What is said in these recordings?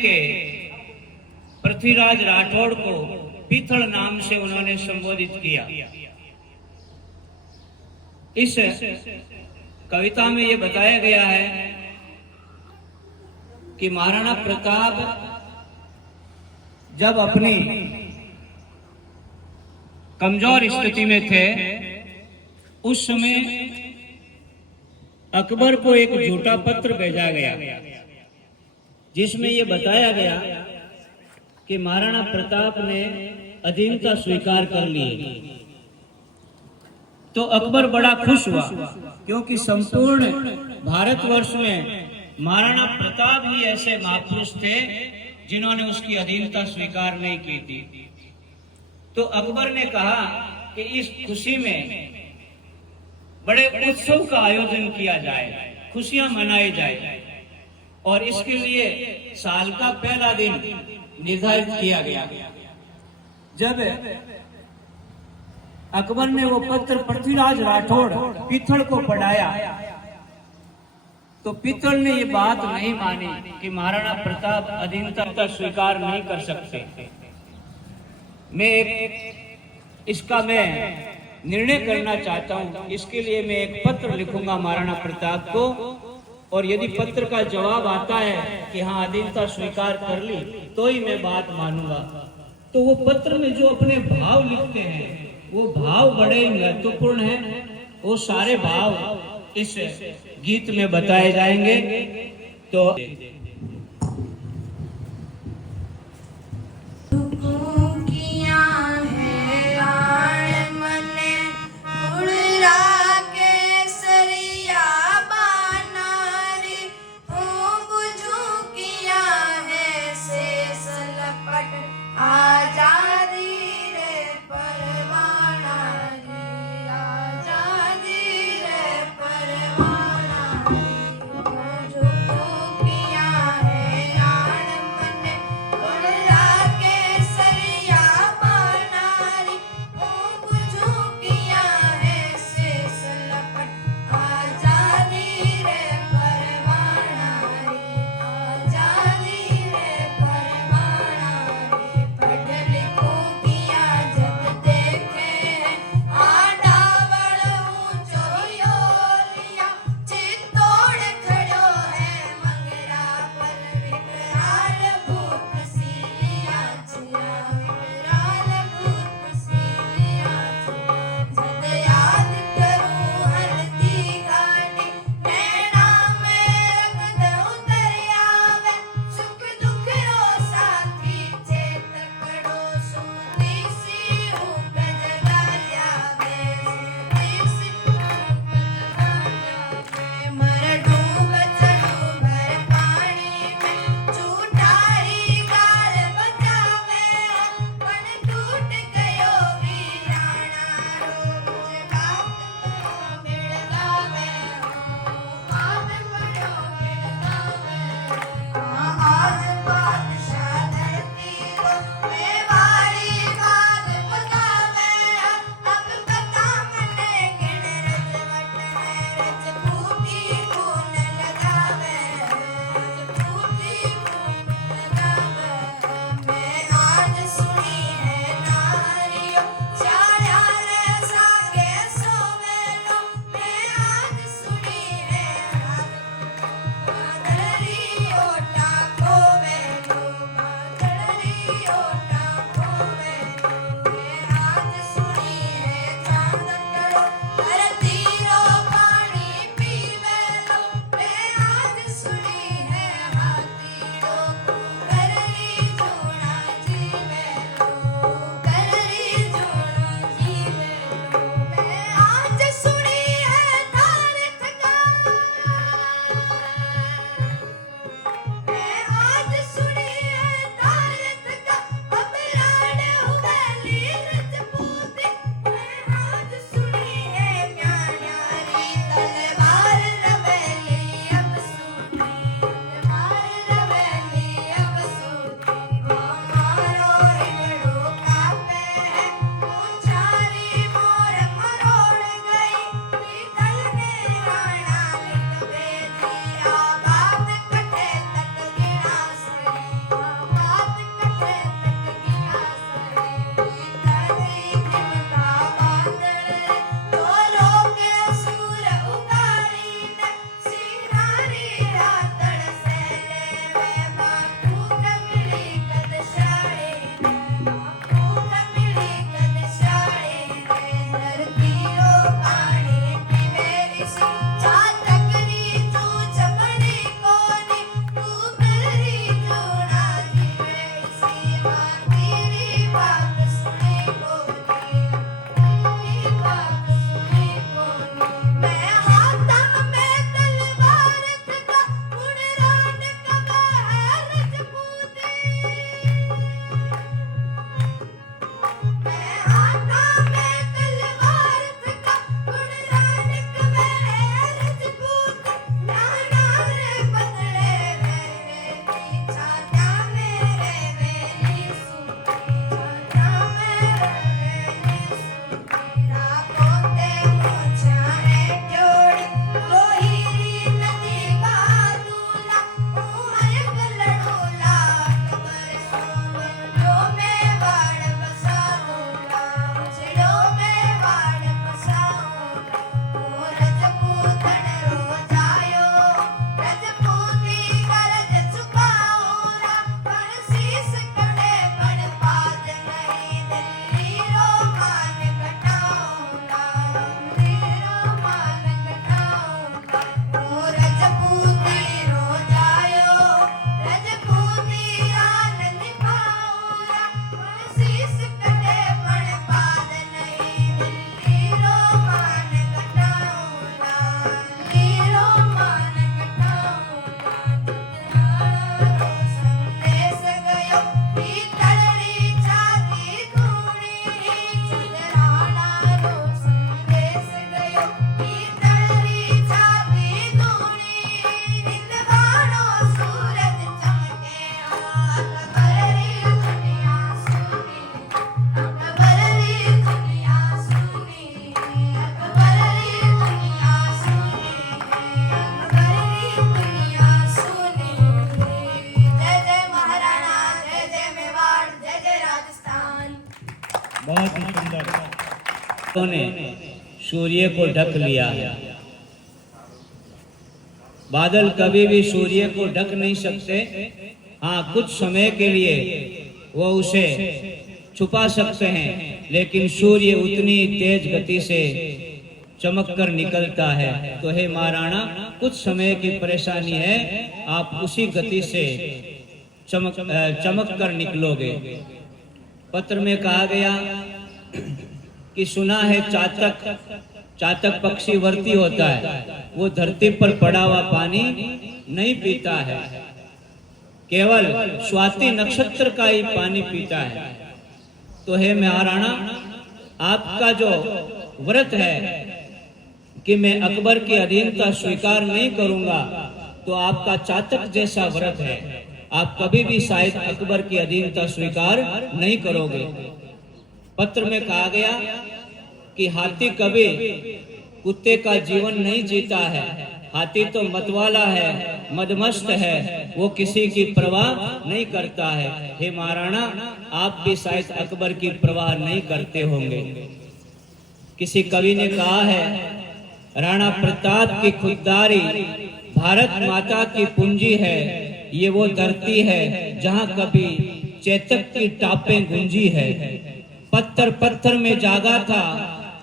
के पृथ्वीराज राठौड़ को पीथल नाम से उन्होंने संबोधित किया। इस कविता में ये बताया गया है कि महाराणा प्रताप जब अपनी कमजोर स्थिति में थे, उस समय अकबर को एक झूठा पत्र भेजा गया जिसमें यह बताया गया कि महाराणा प्रताप ने अधीनता स्वीकार कर ली। तो अकबर बड़ा खुश हुआ क्योंकि संपूर्ण भारतवर्ष में महाराणा प्रताप ही ऐसे महापुरुष थे जिन्होंने उसकी अधीनता स्वीकार नहीं की थी। तो अकबर ने कहा कि इस खुशी में बड़े उत्सव का आयोजन किया जाए, खुशियां मनाई जाए, और इसके लिए साल का पहला दिन निर्धारित किया गया। जब अकबर ने वो पत्र पृथ्वीराज राठौड़ पीथल को पढ़ाया तो पीथल ने ये बात नहीं मानी कि महाराणा प्रताप अधीनता स्वीकार नहीं कर सकते। इसका मैं निर्णय करना चाहता हूं, इसके लिए मैं एक पत्र लिखूंगा महाराणा प्रताप को, और यदि पत्र का जवाब आता है कि हाँ अधीनता स्वीकार कर ली तो ही मैं बात मानूंगा। तो वो पत्र में जो अपने भाव लिखते हैं वो भाव बड़े ही महत्वपूर्ण हैं। वो सारे भाव इस गीत में बताए जाएंगे। तो बहुत ही सुंदर। उन्होंने सूर्य को ढक लिया है। बादल कभी भी सूर्य को ढक नहीं सकते। हाँ, कुछ समय के लिए वो उसे छुपा सकते हैं, लेकिन सूर्य उतनी तेज गति से चमक कर निकलता है। तो हे महाराणा, कुछ समय की परेशानी है, आप उसी गति से चमक कर निकलोगे। पत्र में कहा गया कि सुना है चातक पक्षी वर्ती होता है, वो धरती पर पड़ा हुआ पानी नहीं पीता है, केवल स्वाति नक्षत्र का ही पानी पीता है। तो हे महाराणा, आपका जो व्रत है कि मैं अकबर की अधीनता स्वीकार नहीं करूंगा, तो आपका चातक जैसा व्रत है। आप कभी भी शायद अकबर की अधीनता स्वीकार नहीं करोगे। पत्र में कहा गया कि हाथी कभी कुत्ते का जीवन नहीं जीता है। हाथी तो मतवाला है, मदमस्त है, वो किसी की परवाह नहीं करता है। हे महाराणा, आप भी शायद अकबर की परवाह नहीं करते होंगे। किसी कवि ने कहा है, राणा प्रताप की खुददारी भारत माता की पूंजी है। ये वो धरती है जहां कभी चेतक की टापें गूंजी है। पत्थर पत्थर में जागा था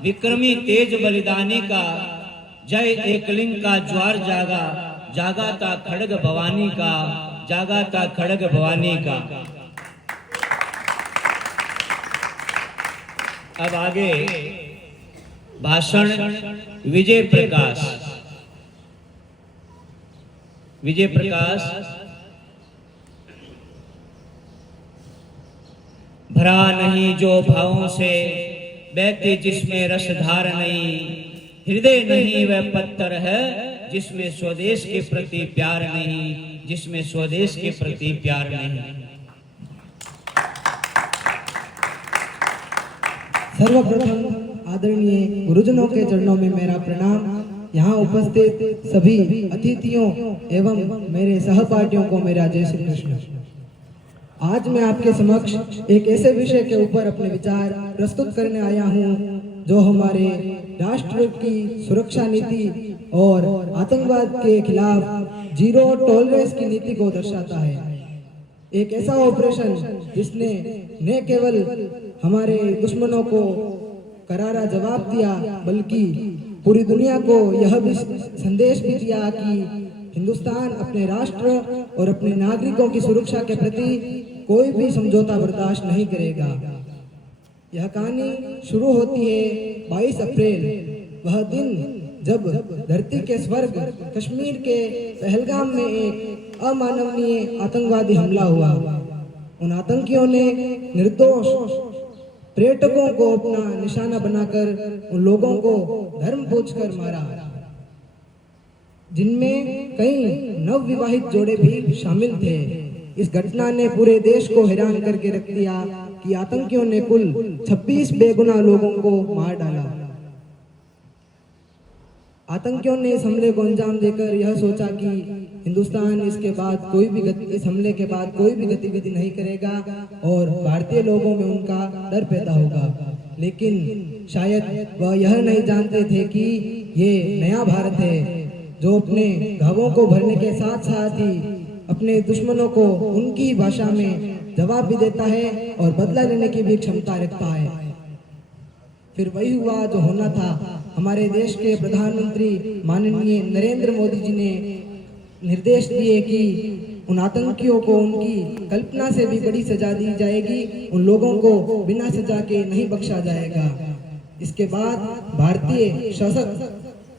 विक्रमी तेज बलिदानी का। जय एकलिंग का ज्वार जागा, जागा था खड़ग भवानी का, जागा था खड़ग भवानी का। अब आगे भाषण विजय प्रकाश। विजय प्रकाश भरा नहीं जो भावों से, बहती जिसमें रसधार नहीं। हृदय नहीं वह पत्थर है जिसमें स्वदेश के प्रति प्यार नहीं, जिसमें स्वदेश के प्रति प्यार नहीं। सर्वप्रथम आदरणीय गुरुजनों के चरणों में मेरा प्रणाम। यहाँ उपस्थित सभी अतिथियों एवं मेरे सहपाठियों को मेरा जय श्री कृष्ण। आज मैं आपके समक्ष एक ऐसे विषय के ऊपर अपने विचार प्रस्तुत करने आया हूँ जो हमारे राष्ट्र की सुरक्षा नीति और आतंकवाद के खिलाफ जीरो टॉलरेंस की नीति को दर्शाता है। एक ऐसा ऑपरेशन जिसने न केवल हमारे दुश्मनों को करारा जवाब दिया, बल्कि पूरी दुनिया को यह भी संदेश भी दिया कि हिंदुस्तान अपने राष्ट्र और अपने नागरिकों की सुरक्षा के प्रति कोई भी समझौता बर्दाश्त नहीं करेगा। यह कहानी शुरू होती है 22 अप्रैल, वह दिन जब धरती के स्वर्ग कश्मीर के पहलगाम में एक अमानवीय आतंकवादी हमला हुआ। उन आतंकियों ने निर्दोष पर्यटकों को अपना निशाना बनाकर उन लोगों को धर्म पूछकर मारा, जिनमें कई नवविवाहित जोड़े भी शामिल थे। इस घटना ने पूरे देश को हैरान करके रख दिया कि आतंकियों ने कुल 26 बेगुनाह लोगों को मार डाला। आतंकियों ने इस हमले को अंजाम देकर यह सोचा कि हिंदुस्तान इसके बाद इस हमले के बाद कोई भी गतिविधि नहीं करेगा और भारतीय लोगों में उनका डर पैदा होगा। लेकिन शायद वह यह नहीं जानते थे कि ये नया भारत है जो अपने घावों को भरने के साथ साथ ही अपने दुश्मनों को उनकी भाषा में जवाब भी देता है और बदला लेने की भी क्षमता रखता है। फिर वही हुआ जो होना था। हमारे देश के प्रधानमंत्री माननीय नरेंद्र मोदी जी ने निर्देश दिए कि उन आतंकियों को उनकी कल्पना से भी बड़ी सजा दी जाएगी, उन लोगों को बिना सजा के नहीं बख्शा जाएगा। इसके बाद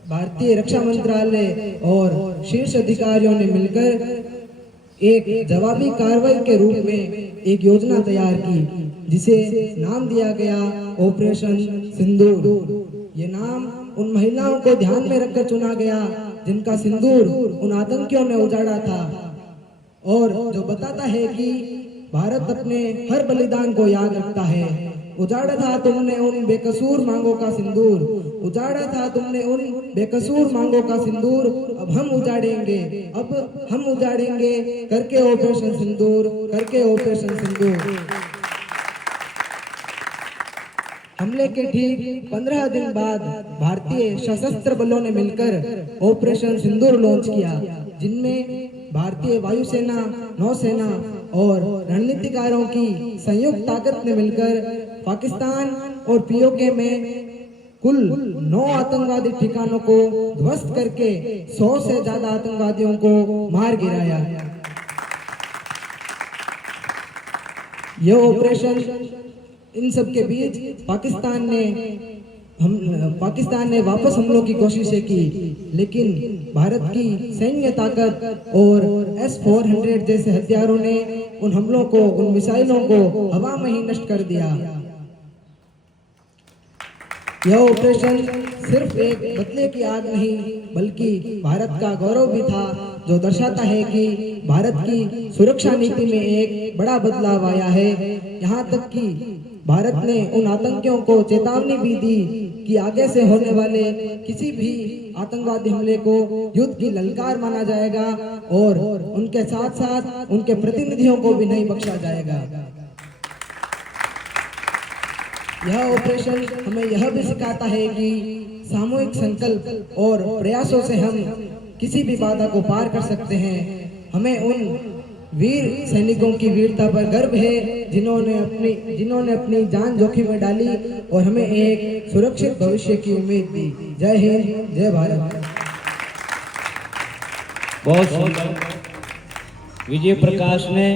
भारतीय रक्षा मंत्रालय और शीर्ष अधिकारियों ने मिलकर एक जवाबी कार्रवाई के रूप में एक योजना तैयार की, जिसे नाम दिया गया ऑपरेशन सिंदूर। ये नाम उन महिलाओं को ध्यान में रखकर चुना गया जिनका सिंदूर उन आतंकियों ने उजाड़ा था, और जो बताता है कि भारत अपने हर बलिदान को याद रखता है। उजाड़ा था तुमने उन बेकसूर मांगों का सिंदूर, उजाड़ा था तुमने उन बेकसूर मांगों का सिंदूर, अब हम उजाड़ेंगे, अब हम उजाड़ेंगे, करके ऑपरेशन सिंदूर, करके ऑपरेशन सिंदूर। हमले के ठीक 15 दिन बाद भारतीय सशस्त्र बलों ने मिलकर ऑपरेशन सिंदूर लॉन्च किया, जिनमें भारतीय वायुसेना, नौसेना और रणनीतिकारों की संयुक्त ताकत ने मिलकर पाकिस्तान और पीओके में कुल 9 आतंकवादी ठिकानों को ध्वस्त करके 100 से ज्यादा आतंकवादियों को मार गिराया। यह ऑपरेशन, इन सब के बीच पाकिस्तान ने वापस हमलों की कोशिशें की, लेकिन भारत की सैन्य ताकत और S-400 जैसे हथियारों ने उन हमलों को, उन मिसाइलों को हवा में ही नष्ट कर दिया। यह ऑपरेशन सिर्फ एक बदले की आग नहीं, बल्कि भारत का गौरव भी था, जो दर्शाता है कि भारत की सुरक्षा नीति में एक बड़ा बदलाव आया है। यहाँ तक कि भारत ने उन आतंकियों को चेतावनी भी दी कि आगे से होने वाले किसी भी आतंकवादी हमले को युद्ध की ललकार माना जाएगा और उनके साथ साथ उनके प्रतिनिधियों को भी नहीं बख्शा जाएगा। यह ऑपरेशन हमें यह भी सिखाता है कि सामूहिक संकल्प और प्रयासों से हम किसी भी बाधा को पार कर सकते हैं। हमें उन वीर सैनिकों की वीरता पर गर्व है, जिन्होंने अपनी जान जोखिम में डाली और हमें एक सुरक्षित भविष्य की उम्मीद दी। जय हिंद, जय भारत। बहुत सुंदर विजय प्रकाश ने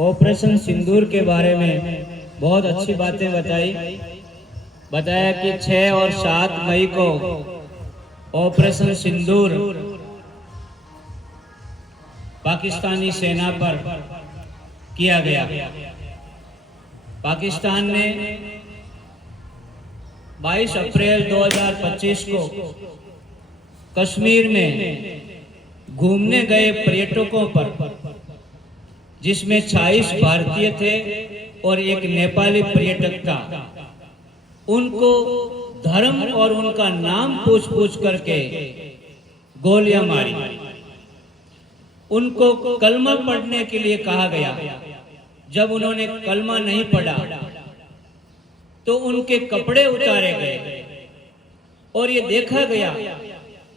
ऑपरेशन सिंदूर के बारे में बहुत अच्छी बातें बताया कि 6 और 7 मई को ऑपरेशन सिंदूर पाकिस्तानी सेना पर किया गया। पाकिस्तान ने 22 अप्रैल 2025 को कश्मीर में घूमने गए पर्यटकों पर, जिसमें 26 भारतीय थे और एक नेपाली पर्यटक था, उनको धर्म और उनका नाम पूछ करके गोलियां मारी। उनको कलमा पढ़ने के लिए कहा गया। जब उन्होंने कलमा नहीं पढ़ा तो उनके कपड़े उतारे गए और ये देखा गया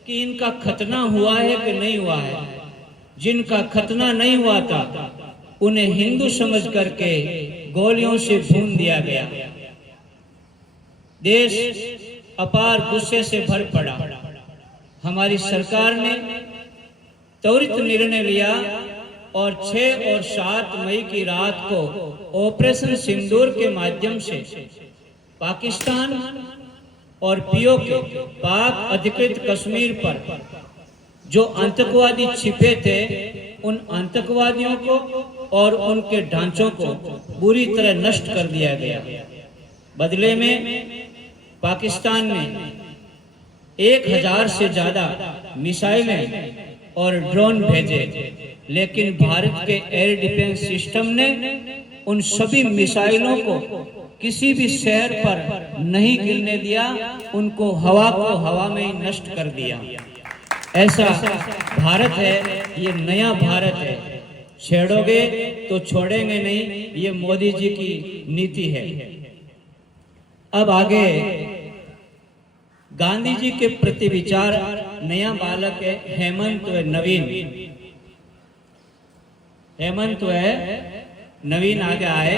कि इनका खतना हुआ है कि नहीं हुआ है। जिनका खतना नहीं हुआ था उन्हें हिंदू समझ करके गोलियों से भून दिया गया। देश अपार गुस्से से भर पड़ा। हमारी सरकार ने त्वरित निर्णय लिया और 6 और 7 मई की रात को ऑपरेशन सिंदूर के माध्यम से पाकिस्तान और पीओके, पाक अधिकृत कश्मीर पर जो आतंकवादी छिपे थे, उन आतंकवादियों को और उनके ढांचों को बुरी तरह नष्ट कर दिया गया। बदले में पाकिस्तान ने 1000 से ज्यादा मिसाइलें और ड्रोन भेजे, लेकिन भारत के एयर डिफेंस सिस्टम ने उन सभी मिसाइलों को किसी भी शहर पर नहीं गिरने दिया, उनको हवा में ही नष्ट कर दिया। ऐसा भारत है, ये नया भारत है। छेड़ोगे तो छोड़ेंगे नहीं, ये मोदी जी की नीति है। अब आगे गांधी जी के प्रति विचार, नया बालक है हेमंत व नवीन। हेमंत व नवीन आगे आए।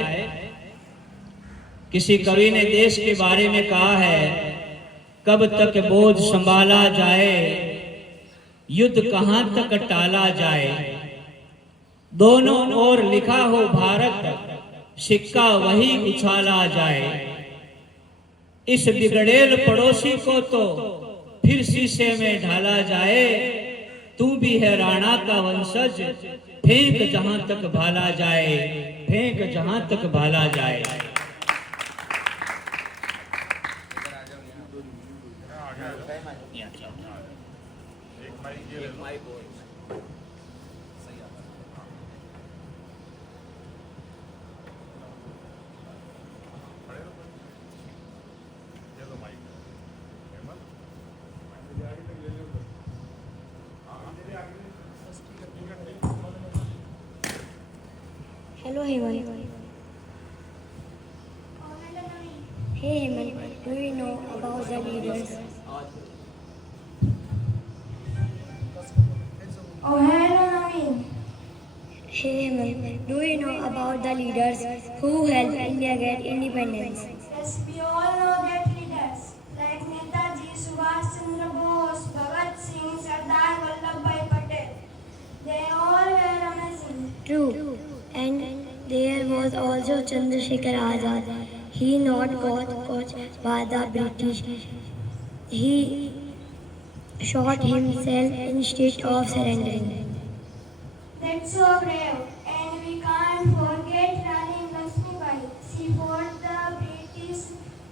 किसी कवि ने देश के बारे में कहा है, कब तक बोझ संभाला जाए, युद्ध कहां तक टाला जाए। दोनों ओर लिखा हो भारत, सिक्का वही उछाला जाए। इस बिगड़ेल पड़ोसी को तो फिर शीशे में ढाला जाए। तू भी है राणा का वंशज, फेंक जहां तक भाला जाए, फेंक जहां तक भाला जाए। Hello Hemant. Hey Hemant, do you know about the leaders? Oh, hello Naveen. Hey Hemant, do you know about the leaders who helped India get independence? Yes, we all know that leaders like Netaji, Subhash Chandra Bose, Bhagat Singh, Sardar Vallabhbhai Patel. They all were amazing. True. And there was also Chandrasekhar Azad. He not got caught by the British. He shot himself instead of surrendering. That's so brave. And we can't forget Rani Lakshmibai. She fought the British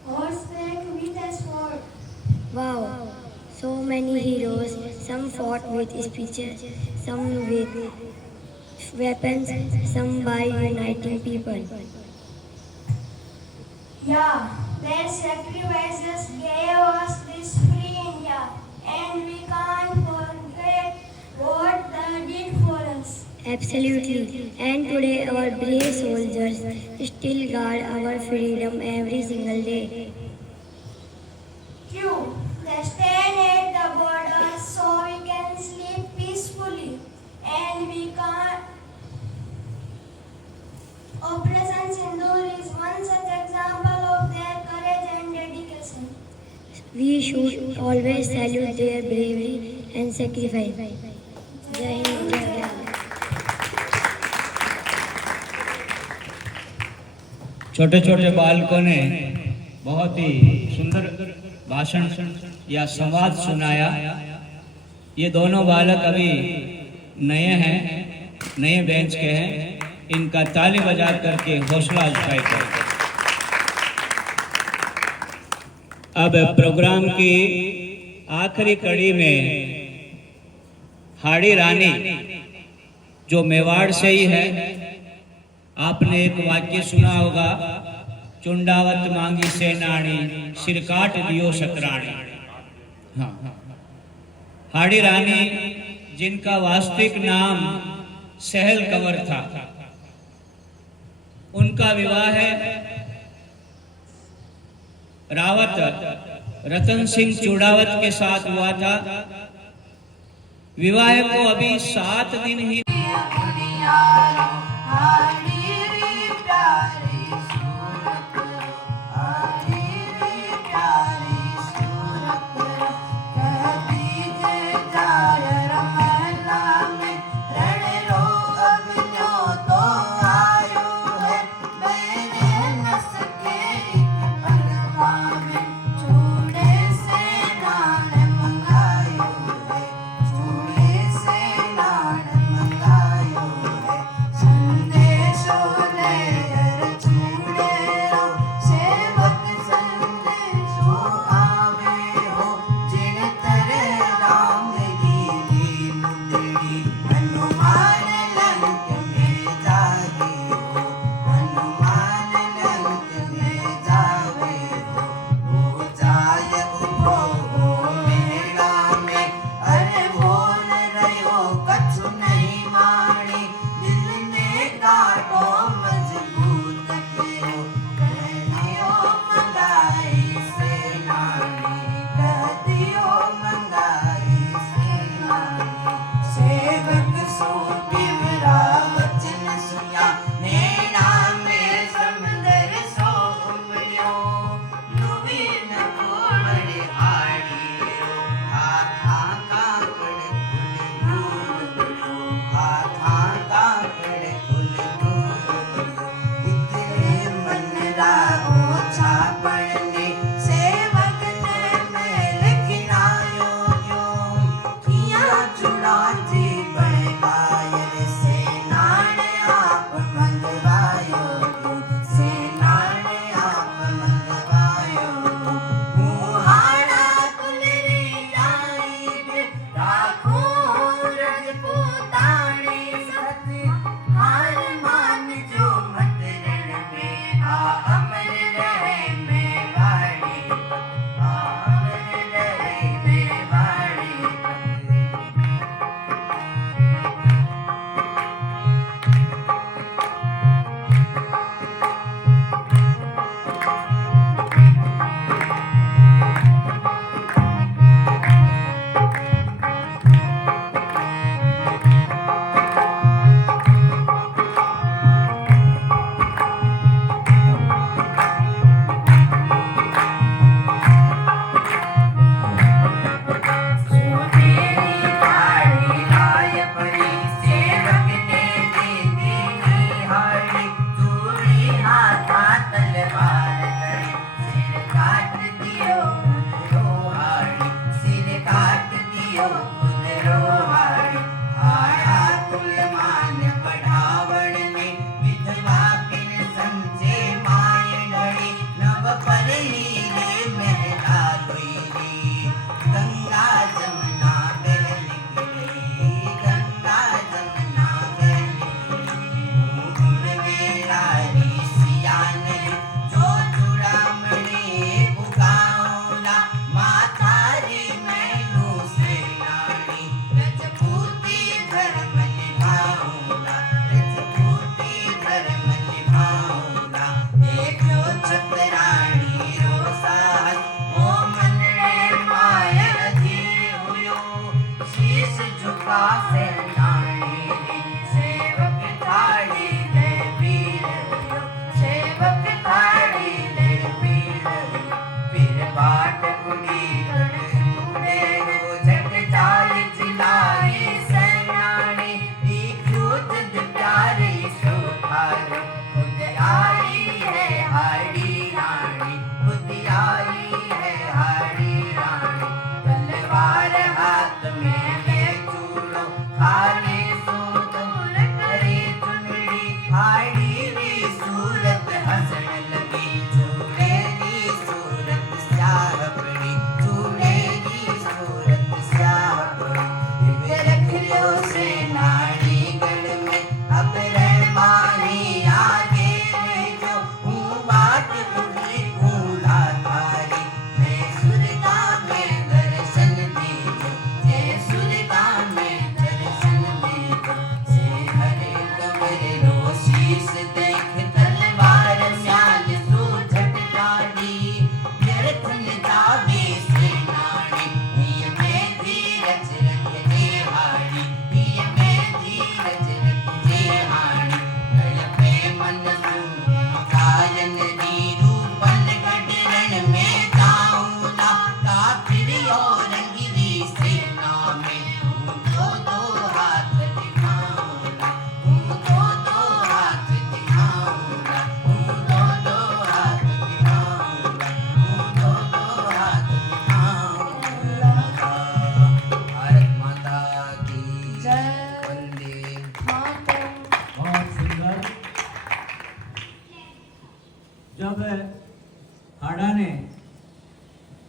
horseback with a sword. Wow, so many heroes. Some fought with speeches, some with weapons, some by uniting people. Yeah, their sacrifices gave us this free India. And we can't forget what they did for us. Absolutely. And today our brave soldiers still guard our freedom every single day. True, they stand at the border so we can sleep peacefully. And we can't. Operation Sindoor is one such example of their courage and dedication. We should always salute their bravery and sacrifice. Jai Hind, Jai Bharat. छोटे छोटे बालकों ने बहुत ही सुंदर भाषण या संवाद सुनाया। ये दोनों बालक अभी नए हैं, नए बेंच के हैं। इनका ताली बजा करके हौसला अफजाई करें। अब प्रोग्राम की आखिरी कड़ी में हाड़ी रानी जो मेवाड़ से ही है, आपने एक वाक्य सुना होगा, चुंडावत मांगी सेनानी सिर काट दियो सकरानी। हाँ, हाड़ी रानी जिनका वास्तविक नाम सहल कंवर था, उनका विवाह रावत रतन सिंह चुड़ावत के साथ हुआ था। विवाह को अभी 7 दिन ही संदेश मारो खुद आई है हाड़ी रानी खुद आई है हाड़ी रानी तलवार हाथ में ले चूड़ो खाने सूट करी चुनरी हाड़ी री सूरत हंसने लगी चूड़े की सूरत स्याह पड़ी चूड़े की सूरत स्याह पड़ी रख लो से नाड़ी गढ़ में अब रहमानी आगे जो हूँ बात बुरी भूला थारी मैं सुरता में दर्शन दीजो जय सुरता में दर्शन दीजो जय हरे कमरे रो शीश देख तलवार म्याल सूझट काढ़ी व्यर्थ निदावे से नाड़ी हिय में धीरज रखने हाड़ी हिय में धीरज रखने हाड़ी गय पे मन कायन दी रूपन गडरण में जाऊंगा काफिर और रंगीली सेना में दो हाथ दिखाऊंगा दो हाथ दिखाऊंगा दो हाथ दिखाऊंगा दो हाथ दिखाऊंगा भारत माता की जय वंदे मातरम। बहुत सुंदर। जब हाड़ा ने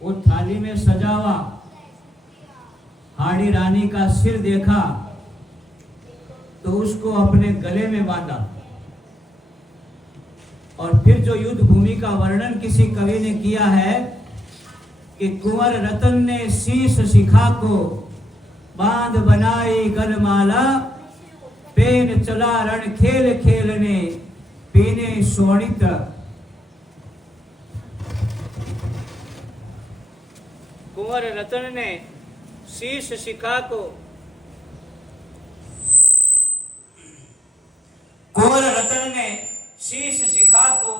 वो थाली में सजा हुआ हाड़ी रानी का सिर देखा तो उसको अपने गले में बांधा और फिर जो युद्ध भूमि का वर्णन किसी कवि ने किया है कि कुंवर रतन ने शीश शिखा को बांध बनाई गलमाला पेन चला रण खेल खेलने पीने शोणित कुंवर रतन ने शीश शिखा को कुंवर रतन ने शीश शिखा को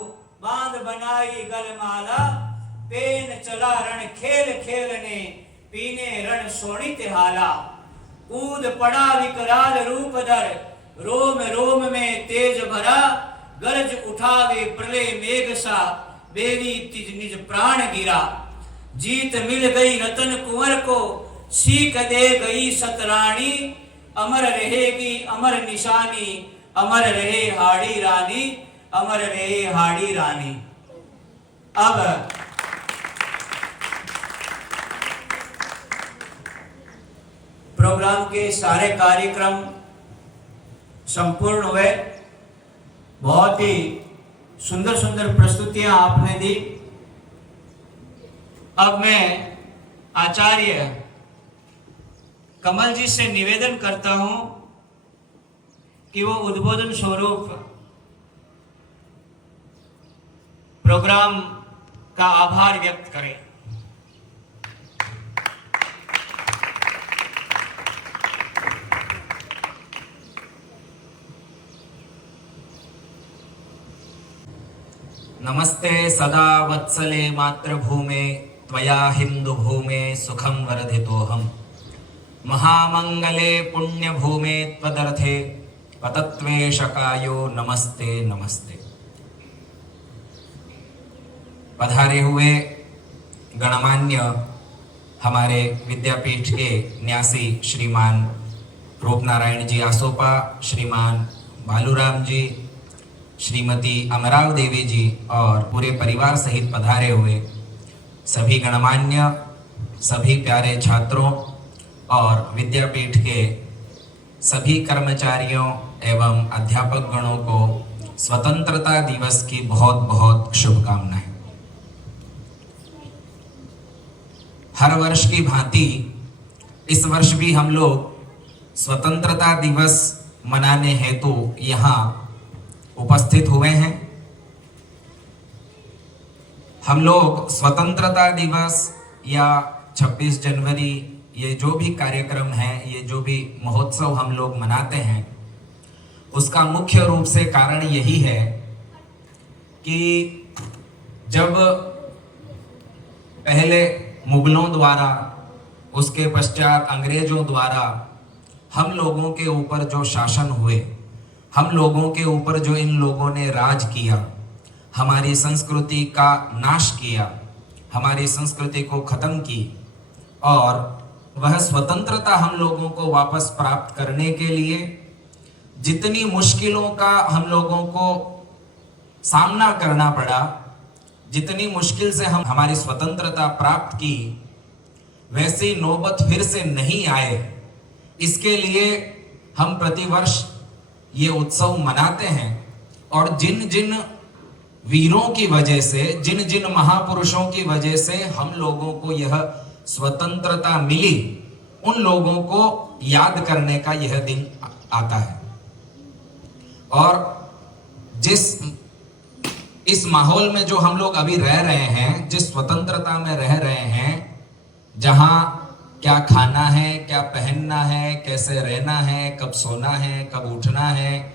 बांध बनाई गलमाला पेन चला रण खेल खेलने पीने रण शोणित हाला कूद पड़ा विकराल रूप धर रोम रोम में तेज भरा गरज उठावे प्रलय मेघ सा बेरी तिज निज प्राण गिरा जीत मिल गई रतन कुंवर को सीख दे गई सतरानी अमर रहेगी अमर निशानी अमर रहे हाड़ी रानी अमर रहे हाड़ी रानी। अब प्रोग्राम के सारे कार्यक्रम संपूर्ण हुए। बहुत ही सुंदर सुंदर प्रस्तुतियां आपने दी। अब मैं आचार्य कमल जी से निवेदन करता हूं कि वो उद्बोधन स्वरूप प्रोग्राम का आभार व्यक्त करें। नमस्ते सदा वत्सले मातृभूमे त्वया हिन्दुभूमे सुखं वर्धितोऽहम् महामंगले पुण्यभूमे त्वदर्थे पतत्वेशकायो नमस्ते नमस्ते। पधारे हुए गणमान्य हमारे विद्यापीठ के न्यासी श्रीमान रूपनारायण जी आसोपा, श्रीमान बालूराम जी, श्रीमती अमराव देवी जी और पूरे परिवार सहित पधारे हुए सभी गणमान्य, सभी प्यारे छात्रों और विद्यापीठ के सभी कर्मचारियों एवं अध्यापक गणों को स्वतंत्रता दिवस की बहुत बहुत शुभकामनाएं। हर वर्ष की भांति इस वर्ष भी हम लोग स्वतंत्रता दिवस मनाने हेतु यहाँ उपस्थित हुए हैं। हम लोग स्वतंत्रता दिवस या 26 जनवरी ये जो भी कार्यक्रम है, ये जो भी महोत्सव हम लोग मनाते हैं, उसका मुख्य रूप से कारण यही है कि जब पहले मुगलों द्वारा, उसके पश्चात अंग्रेजों द्वारा हम लोगों के ऊपर जो शासन हुए, हम लोगों के ऊपर जो इन लोगों ने राज किया, हमारी संस्कृति का नाश किया, हमारी संस्कृति को खत्म की, और वह स्वतंत्रता हम लोगों को वापस प्राप्त करने के लिए जितनी मुश्किलों का हम लोगों को सामना करना पड़ा, जितनी मुश्किल से हम हमारी स्वतंत्रता प्राप्त की, वैसी नौबत फिर से नहीं आए, इसके लिए हम प्रतिवर्ष ये उत्सव मनाते हैं। और जिन जिन वीरों की वजह से, जिन जिन महापुरुषों की वजह से हम लोगों को यह स्वतंत्रता मिली, उन लोगों को याद करने का यह दिन आता है। और इस माहौल में जो हम लोग अभी रह रहे हैं, जिस स्वतंत्रता में रह रहे हैं, जहां क्या खाना है, क्या पहनना है, कैसे रहना है, कब सोना है, कब उठना है,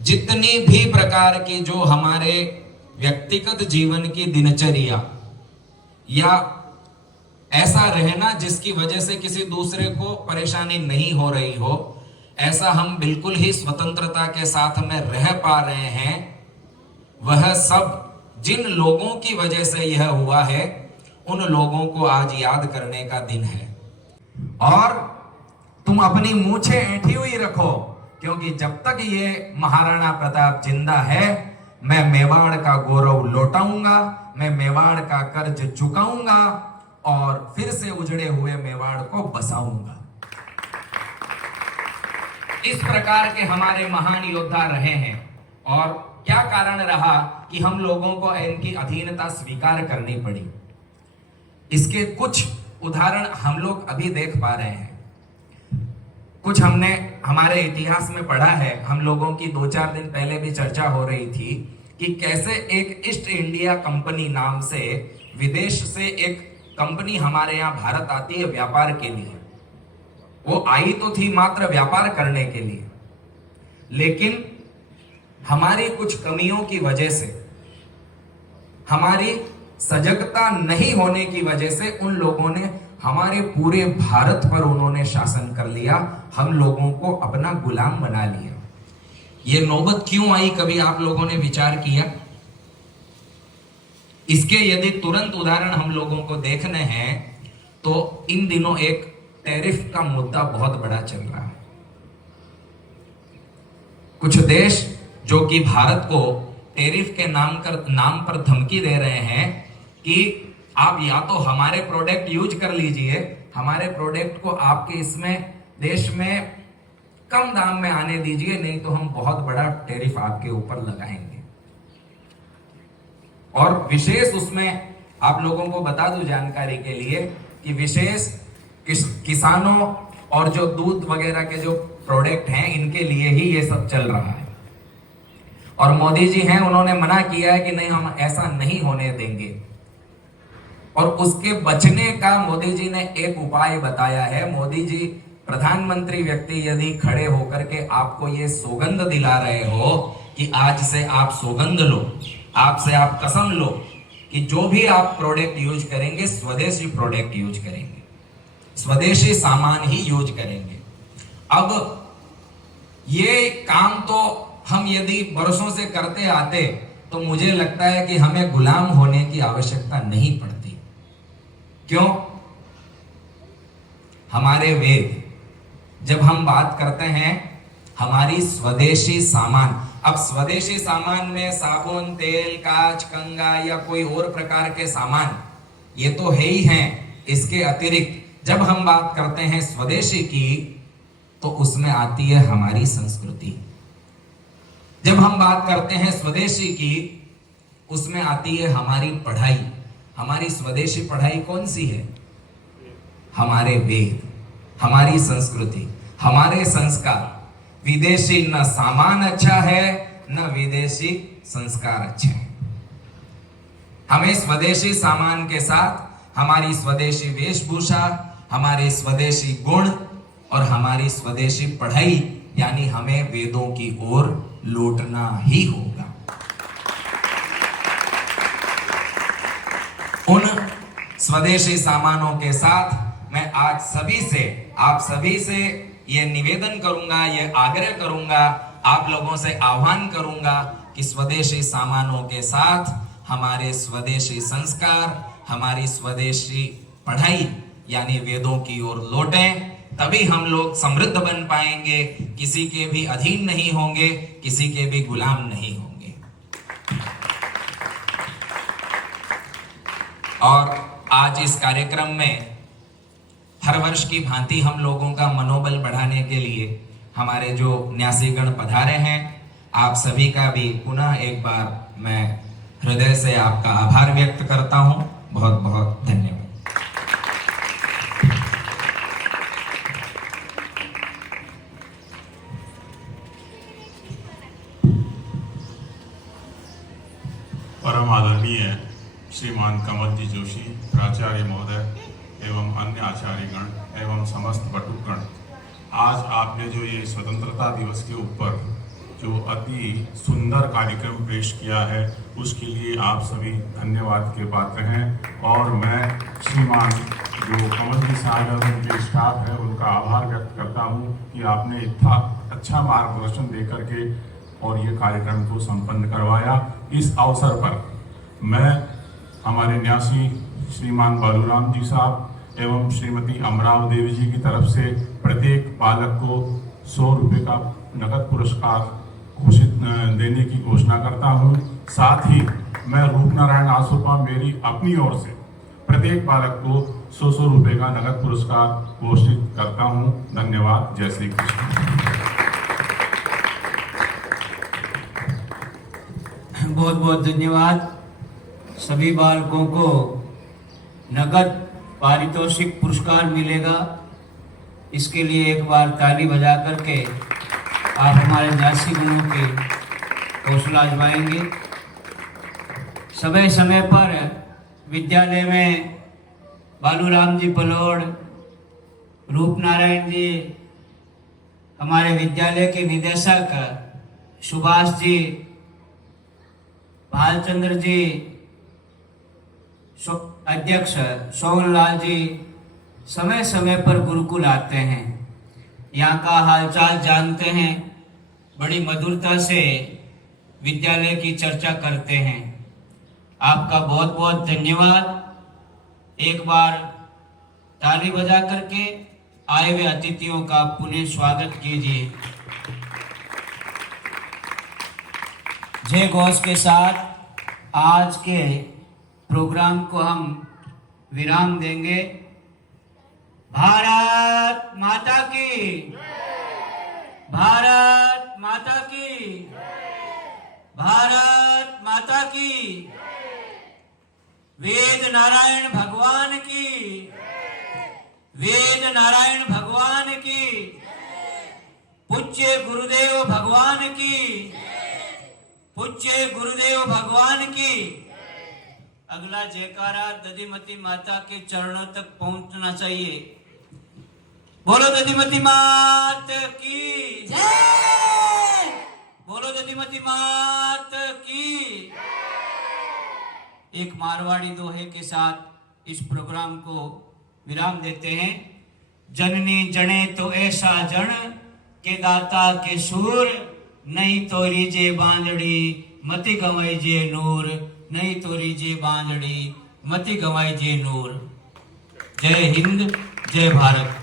जितनी भी प्रकार की जो हमारे व्यक्तिगत जीवन की दिनचर्या या ऐसा रहना जिसकी वजह से किसी दूसरे को परेशानी नहीं हो रही हो, ऐसा हम बिल्कुल ही स्वतंत्रता के साथ में रह पा रहे हैं। वह सब जिन लोगों की वजह से यह हुआ है, उन लोगों को आज याद करने का दिन है। और तुम अपनी मूछें ऐंठी हुई रखो, क्योंकि जब तक ये महाराणा प्रताप जिंदा है, मैं मेवाड़ का गौरव लौटाऊंगा, मैं मेवाड़ का कर्ज चुकाऊंगा और फिर से उजड़े हुए मेवाड़ को बसाऊंगा। इस प्रकार के हमारे महान योद्धा रहे हैं। और क्या कारण रहा कि हम लोगों को इनकी अधीनता स्वीकार करनी पड़ी? इसके कुछ उदाहरण हम लोग अभी देख पा रहे हैं। कुछ हमने हमारे इतिहास में पढ़ा है, हम लोगों की 2-4 दिन पहले भी चर्चा हो रही थी कि कैसे एक ईस्ट इंडिया कंपनी नाम से विदेश से एक कंपनी हमारे यहाँ भारत आती है व्यापार के लिए। वो आई तो थी मात्र व्यापार करने के लिए, लेकिन हमारी कुछ कमियों की वजह से, हमारी सजगता नहीं होने की वजह से उन लोगों ने हमारे पूरे भारत पर उन्होंने शासन कर लिया, हम लोगों को अपना गुलाम बना लिया। ये नौबत क्यों आई, कभी आप लोगों ने विचार किया? इसके यदि तुरंत उदाहरण हम लोगों को देखने हैं तो इन दिनों एक टैरिफ का मुद्दा बहुत बड़ा चल रहा है। कुछ देश जो कि भारत को टैरिफ के नाम पर धमकी दे रहे हैं कि आप या तो हमारे प्रोडक्ट यूज कर लीजिए, हमारे प्रोडक्ट को आपके इसमें देश में कम दाम में आने दीजिए, नहीं तो हम बहुत बड़ा टैरिफ आपके ऊपर लगाएंगे। और विशेष उसमें आप लोगों को बता दूं जानकारी के लिए कि विशेष किसानों और जो दूध वगैरह के जो प्रोडक्ट हैं, इनके लिए ही ये सब चल रहा है। और मोदी जी हैं, उन्होंने मना किया है कि नहीं, हम ऐसा नहीं होने देंगे। और उसके बचने का मोदी जी ने एक उपाय बताया है। मोदी जी प्रधानमंत्री व्यक्ति यदि खड़े होकर के आपको ये सौगंध दिला रहे हो कि आज से आप सौगंध लो, आपसे आप कसम लो कि जो भी आप प्रोडक्ट यूज करेंगे, स्वदेशी प्रोडक्ट यूज करेंगे, स्वदेशी सामान ही यूज करेंगे। अब ये काम तो हम यदि वर्षों से करते आते तो मुझे लगता है कि हमें गुलाम होने की आवश्यकता नहीं पड़ती। क्यों? हमारे वेद, जब हम बात करते हैं हमारी स्वदेशी सामान, अब स्वदेशी सामान में साबुन, तेल, कांच, कंगा या कोई और प्रकार के सामान ये तो है ही हैं। इसके अतिरिक्त जब हम बात करते हैं स्वदेशी की तो उसमें आती है हमारी संस्कृति। जब हम बात करते हैं स्वदेशी की, उसमें आती है हमारी पढ़ाई। हमारी स्वदेशी पढ़ाई कौन सी है? हमारे वेद, हमारी संस्कृति, हमारे संस्कार। विदेशी न सामान अच्छा है, न विदेशी संस्कार अच्छे हैं। हमें स्वदेशी सामान के साथ हमारी स्वदेशी वेशभूषा, हमारे स्वदेशी गुण और हमारी स्वदेशी पढ़ाई, यानी हमें वेदों की ओर लौटना ही होगा। उन स्वदेशी सामानों के साथ मैं आज आप सभी से ये निवेदन करूंगा, ये आग्रह करूंगा आप लोगों से आह्वान करूंगा कि स्वदेशी सामानों के साथ हमारे स्वदेशी संस्कार, हमारी स्वदेशी पढ़ाई यानी वेदों की ओर लौटें, तभी हम लोग समृद्ध बन पाएंगे, किसी के भी अधीन नहीं होंगे, किसी के भी गुलाम नहीं होंगे। और आज इस कार्यक्रम में हर वर्ष की भांति हम लोगों का मनोबल बढ़ाने के लिए हमारे जो न्यासीगण पधारे हैं, आप सभी का भी पुनः एक बार मैं हृदय से आपका आभार व्यक्त करता हूं। बहुत बहुत धन्यवाद। परम आदरणीय श्रीमान कमल जी जोशी प्राचार्य महोदय एवं अन्य आचार्यगण एवं समस्त बटुकगण, आज आपने जो ये स्वतंत्रता दिवस के ऊपर जो अति सुंदर कार्यक्रम पेश किया है, उसके लिए आप सभी धन्यवाद के पात्र हैं। और मैं श्रीमान जो कमल जी साहब और उनके स्टाफ है, उनका आभार व्यक्त करता हूँ कि आपने इतना अच्छा मार्गदर्शन दे करके और ये कार्यक्रम को संपन्न करवाया। इस अवसर पर मैं हमारे न्यासी श्रीमान बालूराम जी साहब एवं श्रीमती अमराव देवी जी की तरफ से प्रत्येक बालक को 100 रुपये का नगद पुरस्कार घोषित देने की घोषणा करता हूं। साथ ही मैं रूपनारायण आसोपा मेरी अपनी ओर से प्रत्येक बालक को 100 रुपये का नगद पुरस्कार घोषित करता हूं। धन्यवाद। जय श्री कृष्ण। बहुत बहुत धन्यवाद। सभी बालकों को नगद पारितोषिक पुरस्कार मिलेगा। इसके लिए एक बार ताली बजा करके आप हमारे न्यासी गुणों की हौसला आजमाएंगे। समय समय पर विद्यालय में बालूराम जी पलोड़, रूपनारायण जी, हमारे विद्यालय के निदेशक सुभाष जी, भालचंद्र जी, अध्यक्ष सोहनलाल जी समय समय पर गुरुकुल आते हैं, यहाँ का हालचाल जानते हैं, बड़ी मधुरता से विद्यालय की चर्चा करते हैं। आपका बहुत बहुत धन्यवाद। एक बार ताली बजा करके आए हुए अतिथियों का पुनः स्वागत कीजिए। जय घोष के साथ आज के प्रोग्राम को हम विराम देंगे। भारत माता की, भारत माता की, भारत माता की, वेद नारायण भगवान की, वेद नारायण भगवान की, पूज्य गुरुदेव भगवान की, पूज्य गुरुदेव भगवान की। अगला जयकारा दधिमती माता के चरणों तक पहुंचना चाहिए। बोलो दधिमती मात की जय, बोलो दधिमती मात की। एक मारवाड़ी दोहे के साथ इस प्रोग्राम को विराम देते हैं। जननी जने तो ऐसा जन के दाता के सूर, नहीं तो रीजे बांजड़ी मति गवाई जे नूर, नहीं तो रीजे बांजड़ी मति गवाई जे नूर। जय हिंद, जय भारत।